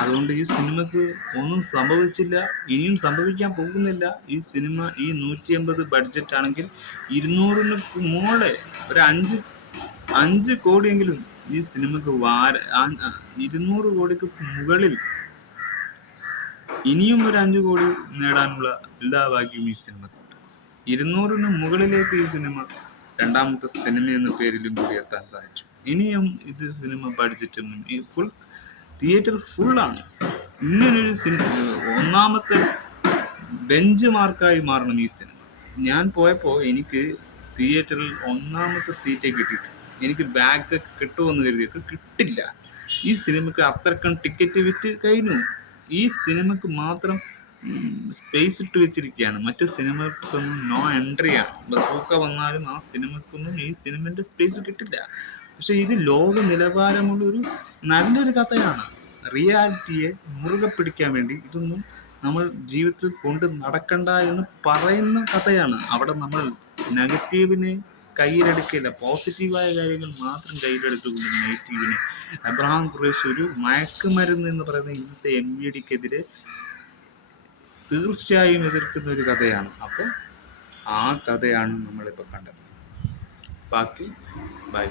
അതുകൊണ്ട് ഈ സിനിമക്ക് ഒന്നും സംഭവിച്ചില്ല, ഇനിയും സംഭവിക്കാൻ പോകുന്നില്ല. ഈ സിനിമ ഈ 150 ബഡ്ജറ്റ് ആണെങ്കിൽ 200-ന് മോളെ ഒരു 5 കോടിയെങ്കിലും ഈ സിനിമക്ക് 200 കോടിക്ക് മുകളിൽ ഇനിയും ഒരു 5 കോടി നേടാനുള്ള എല്ലാ ഭാഗ്യവും ഈ സിനിമക്കുണ്ട്. 200-ന് മുകളിലേക്ക് ഈ സിനിമ രണ്ടാമത്തെ സിനിമ എന്ന പേരിലും കൂടി എത്താൻ സാധിച്ചു. ഇനിയും ഇത് സിനിമ ബഡ്ജറ്റും ഫുൾ തിയേറ്റർ ഫുള്ളാണ്. ഇങ്ങനൊരു സിനിമ ഒന്നാമത്തെ ബെഞ്ച് മാർക്കായി മാറണം ഈ സിനിമ. ഞാൻ പോയപ്പോൾ എനിക്ക് തിയേറ്ററിൽ ഒന്നാമത്തെ സീറ്റേ കിട്ടിയിട്ടുണ്ട്. എനിക്ക് ബാഗ് കിട്ടുമെന്ന് കരുതിയിട്ട് കിട്ടില്ല. ഈ സിനിമക്ക് അത്രക്കും ടിക്കറ്റ് വിറ്റ് കഴിഞ്ഞു. ഈ സിനിമക്ക് മാത്രം സ്പേസ് ഇട്ട് വെച്ചിരിക്കുകയാണ്. മറ്റു സിനിമകൾക്കൊന്നും നോ എൻട്രിയാണ്. ബസൂക്ക വന്നാലും ആ സിനിമക്കൊന്നും ഈ സിനിമന്റെ സ്പേസ് കിട്ടില്ല. പക്ഷെ ഇത് ലോക നിലവാരമുള്ളൊരു നല്ലൊരു കഥയാണ്. റിയാലിറ്റിയെ മുറുകെ പിടിക്കാൻ വേണ്ടി ഇതൊന്നും നമ്മൾ ജീവിതത്തിൽ കൊണ്ട് നടക്കണ്ട എന്ന് പറയുന്ന കഥയാണ്. അവിടെ നമ്മൾ നെഗറ്റീവിനെ കയ്യിലെടുക്കില്ല, പോസിറ്റീവായ കാര്യങ്ങൾ മാത്രം കയ്യിലെടുത്തുകൊണ്ട് നെഗറ്റീവിനെ. അബ്രഹാം ഖുറേഷി ഒരു മയക്കുമരുന്ന് എന്ന് പറയുന്ന ഇന്നത്തെ MVDക്കെതിരെ തീർച്ചയായും എതിർക്കുന്ന ഒരു കഥയാണ്. അപ്പോൾ ആ കഥയാണ് നമ്മളിപ്പോൾ കണ്ടത്. ബാക്കി ബൈ.